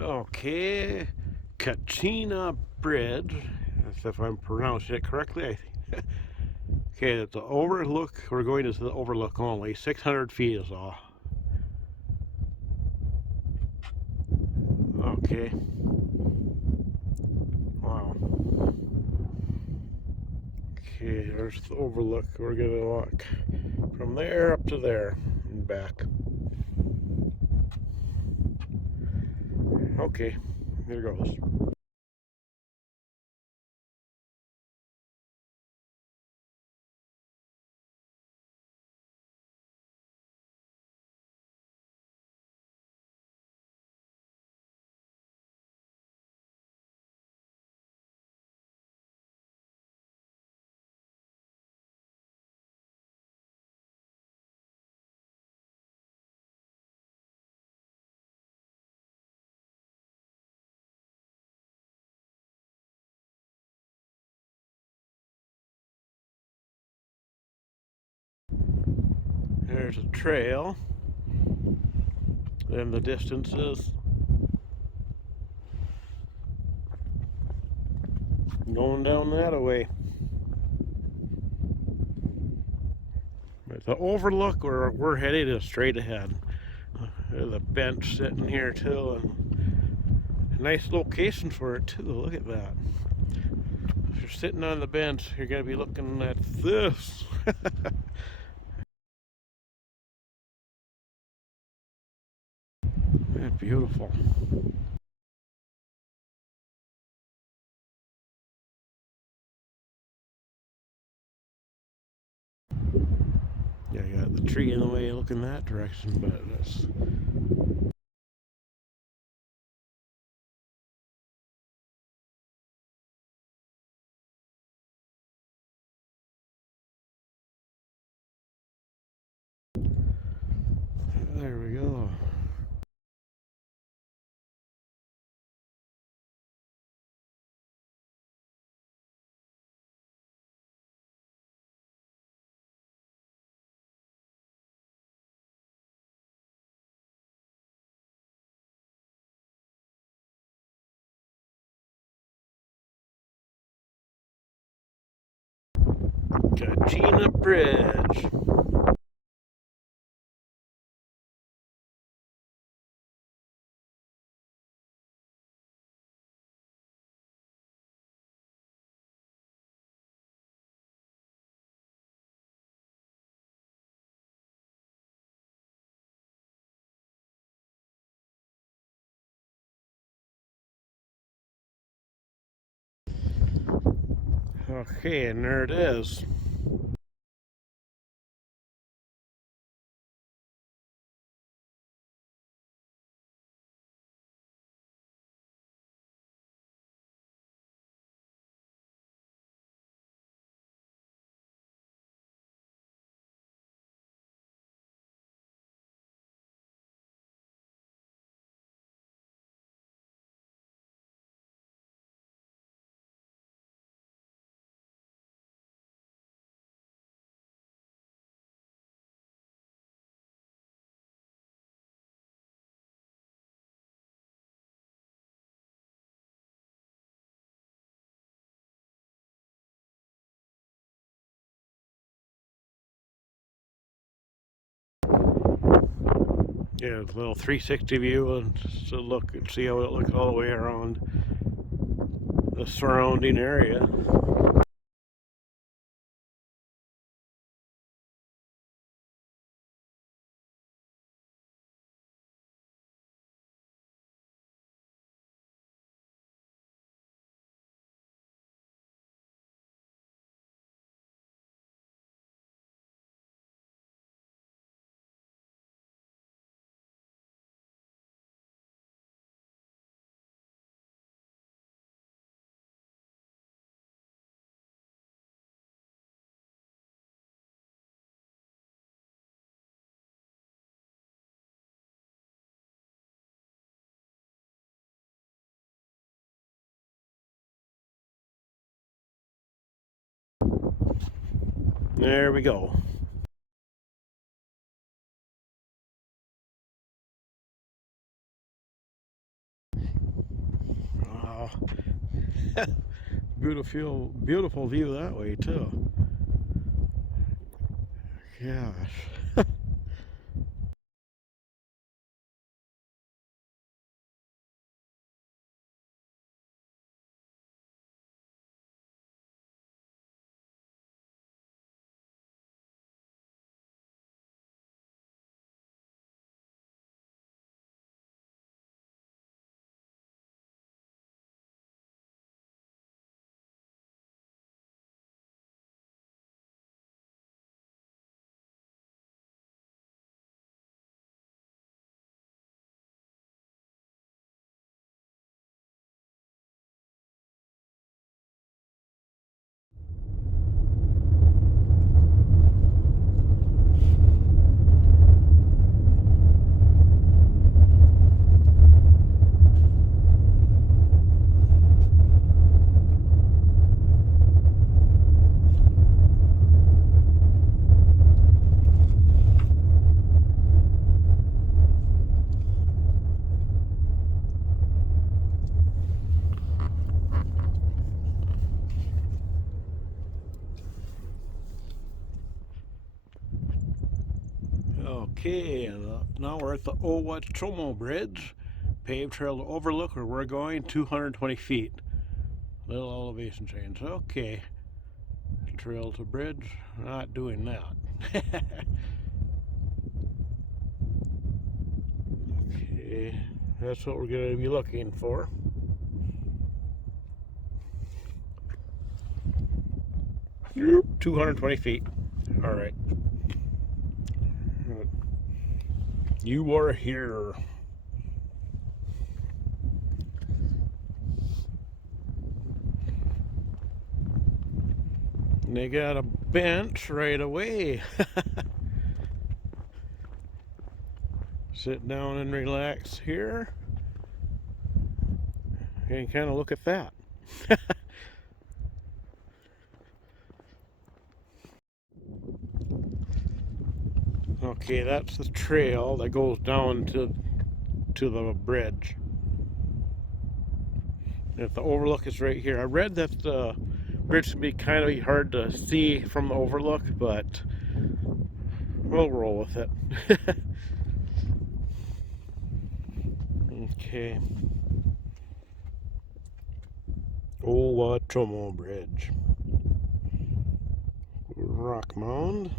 Okay, Kachina Bridge, if I'm pronouncing it correctly. I think. Okay, it's the overlook. We're going to the overlook only. 600 feet is all. Okay. Wow. Okay, there's the overlook. We're gonna walk from there up to there and back. Okay, here goes. There's a trail, and the distance is going down that way. But the overlook where we're headed is straight ahead. There's a bench sitting here too, and a nice location for it too. Look at that. If you're sitting on the bench, you're gonna be looking at this. Beautiful. Yeah, you got the tree in the way looking that direction, but that's there we go. Kachina Bridge. Okay, and there it is. Yeah, a little 360 view and just to look and see how it looks all the way around the surrounding area. There we go. wow. Beautiful, beautiful view that way too. Gosh. Okay, now we're at the Owachomo Bridge. Paved trail to overlook where we're going, 220 feet. Little elevation change. Okay. Trail to bridge, not doing that. Okay, that's what we're going to be looking for. Yep, 220 feet. All right. You are here. And they got a bench right away. Sit down and relax here. And kind of look at that. Okay, that's the trail that goes down to the bridge. If the overlook is right here. I read that the bridge can be kind of hard to see from the overlook, but we'll roll with it. Okay. Owachomo Bridge. Rock mound.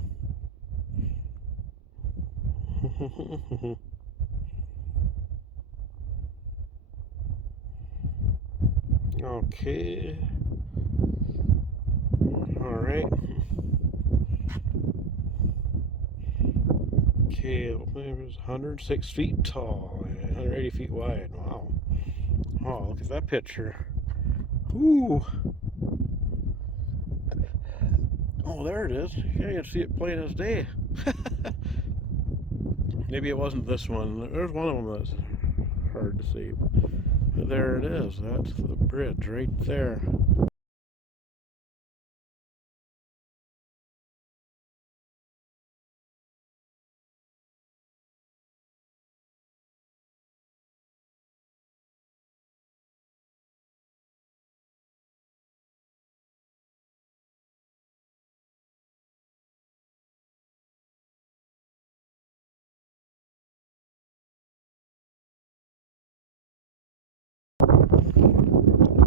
Okay. Alright. Okay, it was 106 feet tall and 180 feet wide. Wow. Oh, look at that picture. Ooh. Oh, there it is. Yeah, you can see it plain as day. Maybe it wasn't this one. There's one of them that's hard to see. But there it is. That's the bridge right there.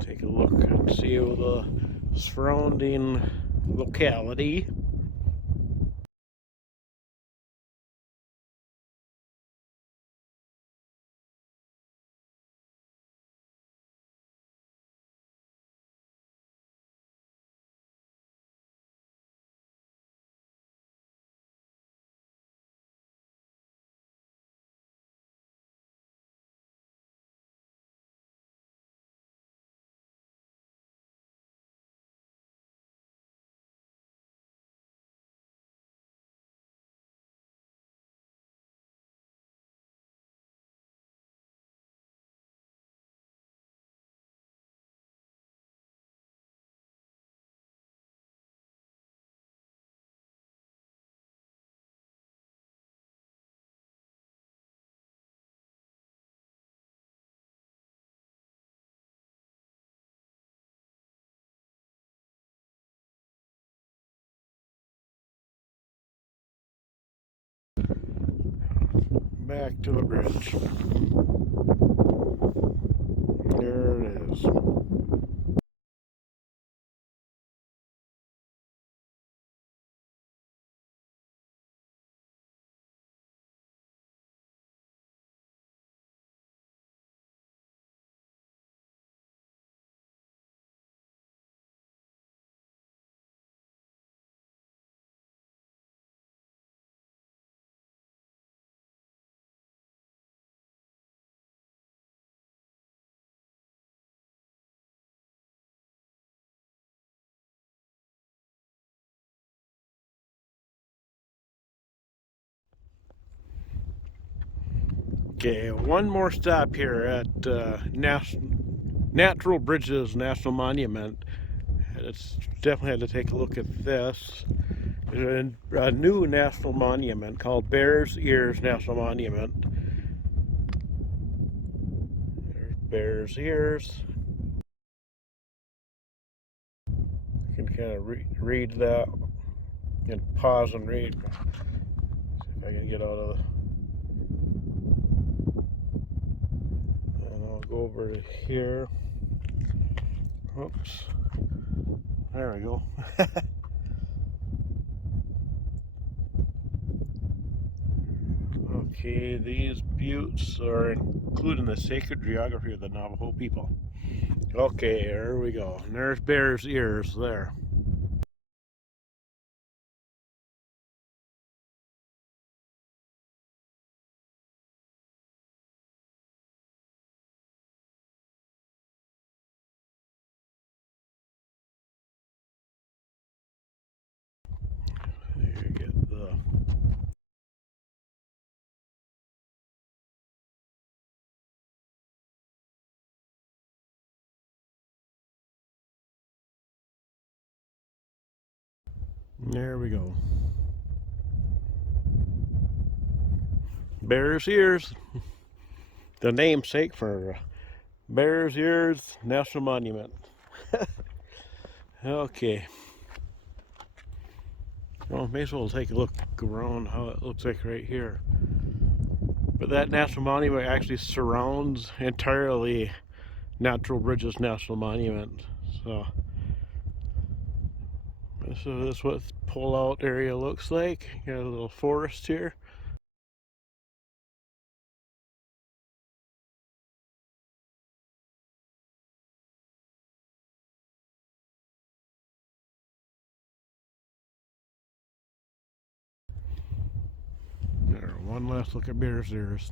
Take a look and see the surrounding locality. back to the bridge. There it is. Okay, one more stop here at Natural Bridges National Monument. It's definitely had to take a look at this. There's a new national monument called Bears Ears National Monument. There's Bears Ears. You can kind of read that and pause and read. See if I can get out of the. And I'll go over to here. Oops. There we go. Okay, these buttes are included in the sacred geography of the Navajo people. Okay, there we go. And there's Bear's Ears there. There you get the. There we go. Bear's Ears. The namesake for Bear's Ears National Monument. Okay. Well, may as well take a look around how it looks like right here. But that national monument actually surrounds entirely Natural Bridges National Monument. So this is what the pull-out area looks like. Got a little forest here. There, one last look at Bear's Ears.